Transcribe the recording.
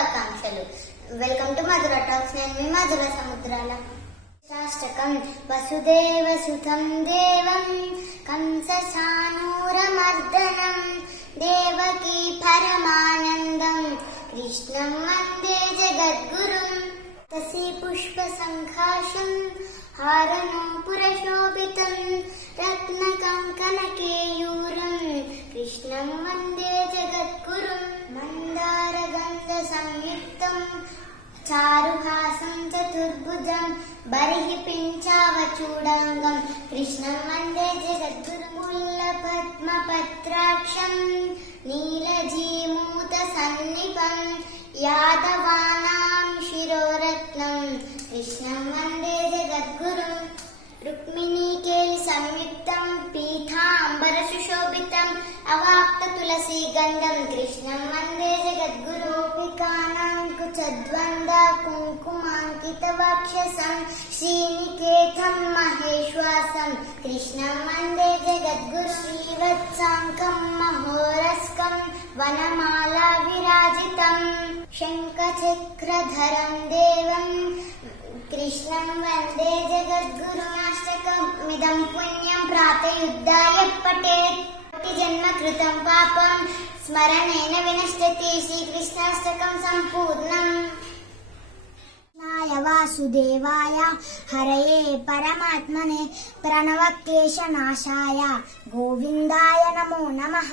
శుభాకాంక్షలు. Welcome to Mathura talks నేను మీ మధుర సముద్రాల. శాష్టకం వసుదేవ సుతం దేవం కంససానూరమర్దనం దేవకీ పరమానందం. కృష్ణం వందే జగద్గురుం. తసి పుష్ప సంఘాషం హారను పురశోభితం రత్న కంకణకేయూరం కృష్ణం వందే సంయుక్తం చారుహాసం చతుర్భుజం బరిహి పించావ చూడంగం కృష్ణం వందే జగద్గురుముల్ల పద్మపత్రాక్షం నీలజీమూత సన్నిపం యాదవానాం శిరోరత్నం కృష్ణం వందే జగద్గురు రుక్మిణీకే సంయుక్తం పీఠాంబర సుశోభితం అవాప్త తులసీ గంధం కృష్ణం వందే జగద్గురు ितवक्षसं श्रीनिकेतं महेश्वासं कृष्णं वन्दे जगद्गुरु श्रीवत्साङ्कं वनमालाभिराजितम् शङ्खचिखरं देवं कृष्णं वन्दे जगद्गुरुनाशकमिदं पुण्यं प्रातयुद्धाय पटेत्। जन्म कृतं पापम् स्मरणेन विनश्यति श्रीकृष्णास्तकं सम्पूर्णम्। कृष्णाय वासुदेवाय हरये परमात्मने प्रणवक्लेशनाशाय। गोविन्दाय नमो नमः।